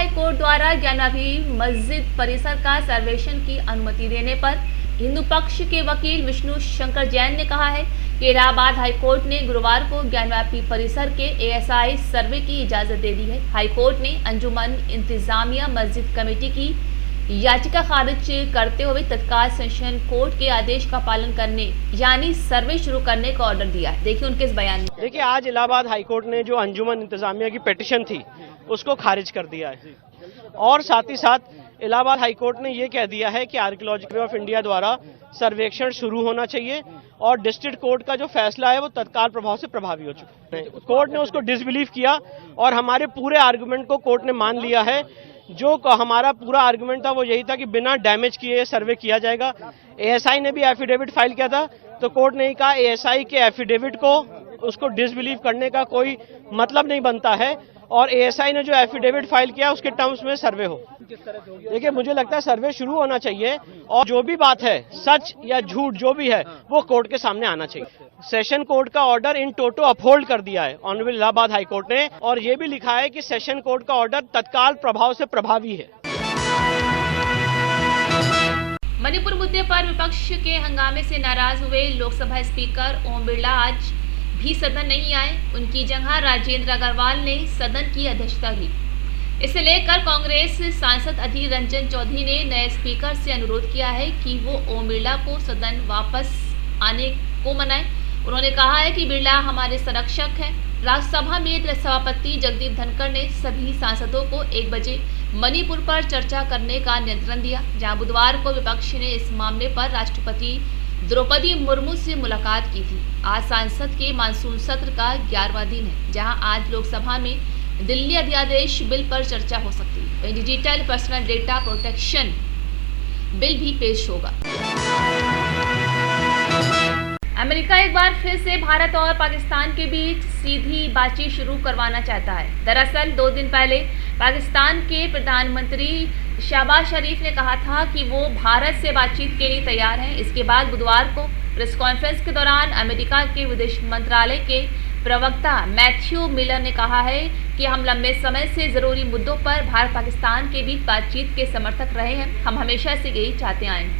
High court द्वारा ज्ञानवापी मस्जिद परिसर का सर्वेक्षण की अनुमति देने पर हिंदू पक्ष के वकील विष्णु शंकर जैन ने कहा है कि इलाहाबाद हाई कोर्ट ने गुरुवार को ज्ञानवापी परिसर के एएसआई सर्वे की इजाजत दे दी है। हाई कोर्ट ने अंजुमन इंतजामिया मस्जिद कमेटी की याचिका खारिज करते हुए तत्काल सेशन कोर्ट के आदेश का पालन करने यानी सर्वे शुरू करने का ऑर्डर दिया है। देखिए उनके इस बयान में। देखिए, आज इलाहाबाद हाई कोर्ट ने जो अंजुमन इंतजामिया की पिटीशन थी उसको खारिज कर दिया है और साथ ही साथ इलाहाबाद हाई कोर्ट ने ये कह दिया है कि आर्कियोलॉजिकल सर्वे ऑफ इंडिया द्वारा सर्वेक्षण शुरू होना चाहिए और डिस्ट्रिक्ट कोर्ट का जो फैसला है वो तत्काल प्रभाव से प्रभावी हो चुका है। कोर्ट ने उसको डिसबिलीव किया और हमारे पूरे आर्गुमेंट को कोर्ट ने मान लिया है। जो हमारा पूरा आर्गुमेंट था वो यही था कि बिना डैमेज किए सर्वे किया जाएगा। एएसआई ने भी एफिडेविट फाइल किया था तो कोर्ट ने कहा एएसआई के एफिडेविट को उसको डिसबिलीव करने का कोई मतलब नहीं बनता है और एएसआई ने जो एफिडेविट फाइल किया उसके टर्म्स में सर्वे हो। देखिए, मुझे लगता है सर्वे शुरू होना चाहिए और जो भी बात है सच या झूठ जो भी है वो कोर्ट के सामने आना चाहिए। सेशन कोर्ट का ऑर्डर इन टोटो अपहोल्ड कर दिया है ऑनरेबल इलाहाबाद हाई कोर्ट ने और ये भी लिखा है कि सेशन कोर्ट का ऑर्डर तत्काल प्रभाव से प्रभावी है। मणिपुर मुद्दे पर विपक्ष के हंगामे से नाराज हुए लोकसभा स्पीकर ओम बिरला आज भी सदन नहीं आए। उनकी जगह राजेंद्र अग्रवाल ने सदन की अध्यक्षता की। इसे लेकर कांग्रेस सांसद अधीर रंजन चौधरी ने नए स्पीकर से अनुरोध किया है कि वो ओम बिरला को सदन वापस आने को मनाए। उन्होंने कहा है कि बिरला हमारे संरक्षक हैं। राज्यसभा में सभापति जगदीप धनखड़ ने सभी सांसदों को 1 बजे मणिपुर पर चर्चा करने का निमंत्रण दिया, जहां बुधवार को विपक्ष ने इस मामले पर राष्ट्रपति द्रौपदी मुर्मू से मुलाकात की थी। आज संसद के मानसून सत्र का 11वां दिन है, जहां आज लोकसभा में दिल्ली अध्यादेश बिल पर चर्चा हो सकती है। वहीं digital personal data protection bill भी पेश होगा। अमेरिका एक बार फिर से भारत और पाकिस्तान के बीच सीधी बातचीत शुरू करवाना चाहता है। दरअसल 2 दिन पहले पाकिस्तान के प्रधानमंत्री शहबाज शरीफ ने कहा था कि वो भारत से बातचीत के लिए तैयार हैं। इसके बाद बुधवार को प्रेस कॉन्फ्रेंस के दौरान अमेरिका के विदेश मंत्रालय के प्रवक्ता मैथ्यू मिलर ने कहा है कि हम लंबे समय से जरूरी मुद्दों पर भारत पाकिस्तान के बीच बातचीत के समर्थक रहे हैं। हम हमेशा से यही चाहते आए हैं।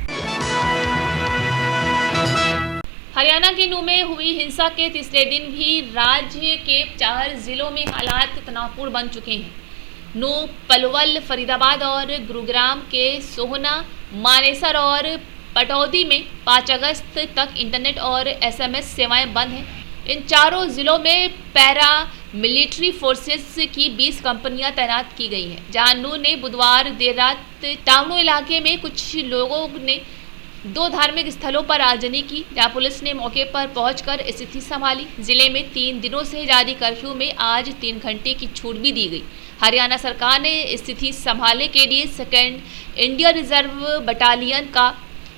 हरियाणा के नूह में हुई हिंसा के तीसरे दिन भी राज्य के 4 जिलों में हालात तनावपूर्ण बन चुके हैं। नूह, पलवल, फरीदाबाद और गुरुग्राम के सोहना, मानेसर और पटौदी में 5 अगस्त तक इंटरनेट और एसएमएस सेवाएं बंद हैं। इन चारों जिलों में पैरा मिलिट्री फोर्सेस की 20 कंपनियां तैनात की गई हैं। जहां नूह ने बुधवार देर रात टाउनो इलाके में कुछ लोगों ने 2 धार्मिक स्थलों पर आगजनी की, जहां पुलिस ने मौके पर पहुंचकर स्थिति संभाली। जिले में 3 दिनों से जारी कर्फ्यू में आज 3 घंटे की छूट भी दी गई। हरियाणा सरकार ने स्थिति संभालने के लिए 2nd इंडियन रिजर्व बटालियन का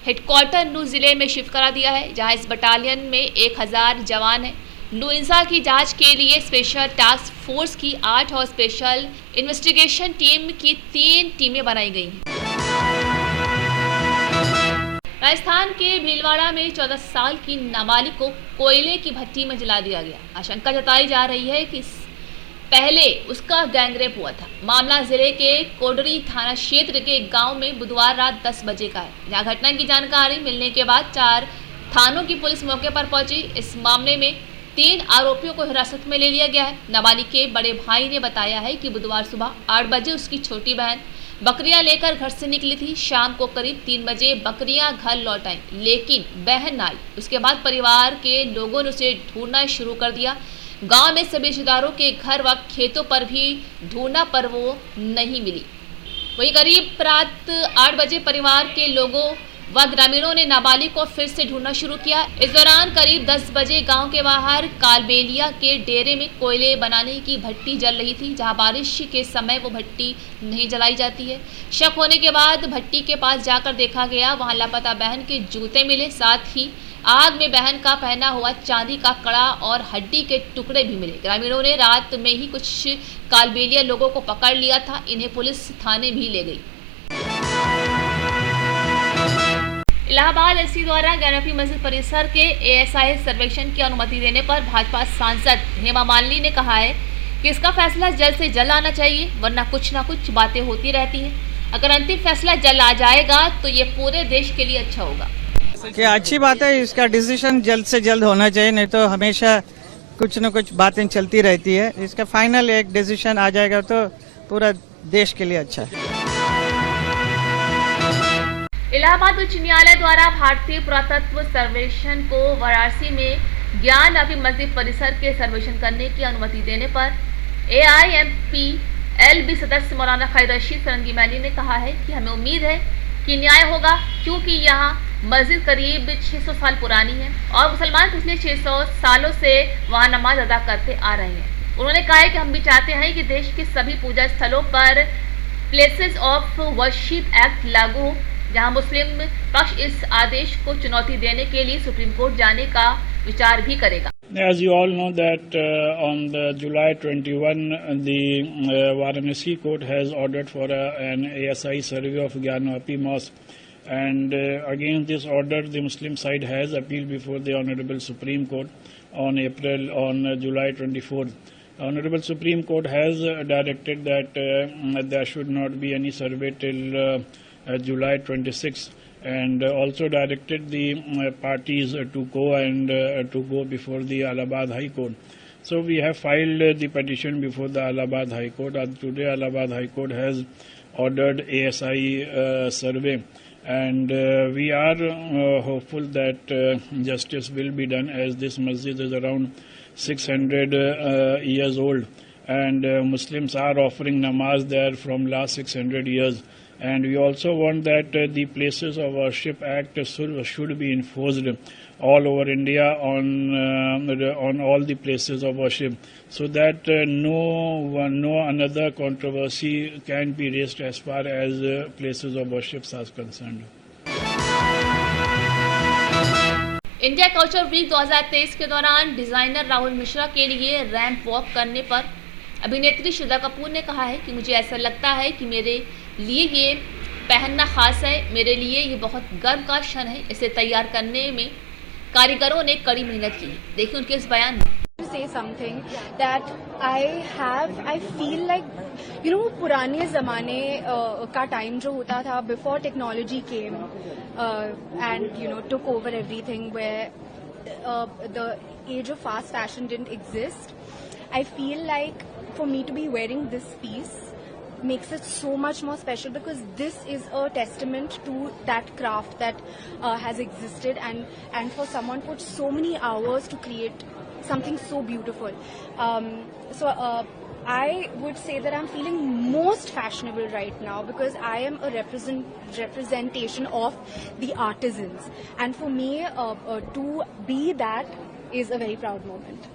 हेडक्वार्टर नूह जिले में शिफ्ट करा दिया है, जहां इस बटालियन में 1000 जवान हैं। नूह हिंसा की जांच के लिए स्पेशल टास्क फोर्स की 8 और स्पेशल इन्वेस्टिगेशन टीम की 3 टीमें बनाई गई हैं। राजस्थान के भीलवाड़ा में 14 साल की नाबालिग को कोयले की भट्टी में जला दिया गया। आशंका जताई जा रही है कि पहले उसका गैंगरेप हुआ था। मामला जिले के कोडरी थाना क्षेत्र के एक गांव में बुधवार रात 10 बजे का है, जहां घटना की जानकारी मिलने के बाद 4 थानों की पुलिस मौके पर पहुंची। इस मामले में 3 आरोपियों को हिरासत में ले लिया गया है। नाबालिग के बड़े भाई ने बताया है कि बुधवार सुबह 8 बजे उसकी छोटी बहन बकरियां लेकर घर से निकली थी। शाम को करीब 3 बजे बकरियां घर लौट आईं, लेकिन बहन न आई। उसके बाद परिवार के लोगों ने उसे ढूंढना शुरू कर दिया। गांव में सभी रिश्तेदारों के घर व खेतों पर भी ढूंढना पर वो नहीं मिली। वहीं करीब रात 8 बजे परिवार के लोगों व ग्रामीणों ने नाबालिग को फिर से ढूंढना शुरू किया। इस दौरान करीब 10 बजे गांव के बाहर कालबेलिया के डेरे में कोयले बनाने की भट्टी जल रही थी, जहां बारिश के समय वो भट्टी नहीं जलाई जाती है। शक होने के बाद भट्टी के पास जाकर देखा गया, वहां लापता बहन के जूते मिले। साथ ही आग में बहन का पहना हुआ चांदी का कड़ा और हड्डी के टुकड़े भी मिले। ग्रामीणों ने रात में ही कुछ कालबेलिया लोगों को पकड़ लिया था। इन्हें पुलिस थाने भी ले गई। इलाहाबाद एसपी द्वारा ज्ञानवापी मस्जिद परिसर के एएसआई सर्वेक्षण की अनुमति देने पर भाजपा सांसद हेमा मालिनी ने कहा है कि इसका फैसला जल्द से जल्द आना चाहिए, वरना कुछ ना कुछ बातें होती रहती हैं। अगर अंतिम फैसला जल्द आ जाएगा तो ये पूरे देश के लिए अच्छा होगा। कि अच्छी बात है, इसका डिसीजन जल्द से जल्द होना चाहिए, नहीं तो हमेशा कुछ न कुछ बातें चलती रहती है। इसका फाइनल एक डिसीजन आ जाएगा तो पूरा देश के लिए अच्छा है। इलाहाबाद उच्च न्यायालय द्वारा भारतीय पुरातत्व सर्वेक्षण को वाराणसी में ज्ञान अभी मस्जिद परिसर के सर्वेक्षण करने की अनुमति देने पर AIMPLB सदस्य मौलाना खैर रशीद फरंगी मैली ने कहा है कि हमें उम्मीद है कि न्याय होगा, क्योंकि यहाँ मस्जिद करीब 600 साल पुरानी है और मुसलमान पिछले 600 सालों से वहाँ नमाज अदा करते आ रहे हैं। उन्होंने कहा है कि हम भी चाहते हैं कि देश के सभी पूजा स्थलों पर प्लेसेस ऑफ वर्शिप एक्ट लागू हो, जहाँ मुस्लिम पक्ष इस आदेश को चुनौती देने के लिए सुप्रीम कोर्ट जाने का विचार भी करेगा। As you all know that on the July 21, the Varanasi court has ordered for an ASI survey of Gyanvapi Mosque, and against this order the Muslim side has appealed before the Honorable Supreme Court on July 24th. Honorable Supreme Court has directed that there should not be any survey till July 26th. And also directed the parties to go before the Allahabad High Court. So we have filed the petition before the Allahabad High Court. Today Allahabad High Court has ordered ASI survey, and we are hopeful that justice will be done, as this masjid is around 600 years old, and Muslims are offering namaz there from last 600 years. And we also want that the Places of Worship Act should be enforced all over India on all the places of worship, so that no another controversy can be raised as far as places of worship are concerned. India culture week 2023 के दौरान designer Rahul Mishra के लिए ramp walk करने पर अभिनेत्री श्रद्धा कपूर ने कहा है कि मुझे ऐसा लगता है कि मेरे लिए ये पहनना खास है, मेरे लिए ये बहुत गर्व का क्षण है। इसे तैयार करने में कारीगरों ने कड़ी मेहनत की। देखिए उनके इस बयान में। Say something that I feel like, पुराने ज़माने का टाइम जो होता था before technology came and took over everything, where the age of fast fashion didn't exist. I feel like for me to be wearing this piece makes it so much more special, because this is a testament to that craft that has existed, and for someone put so many hours to create something so beautiful. So I would say that I'm feeling most fashionable right now, because I am a representation of the artisans, and for me to be that is a very proud moment.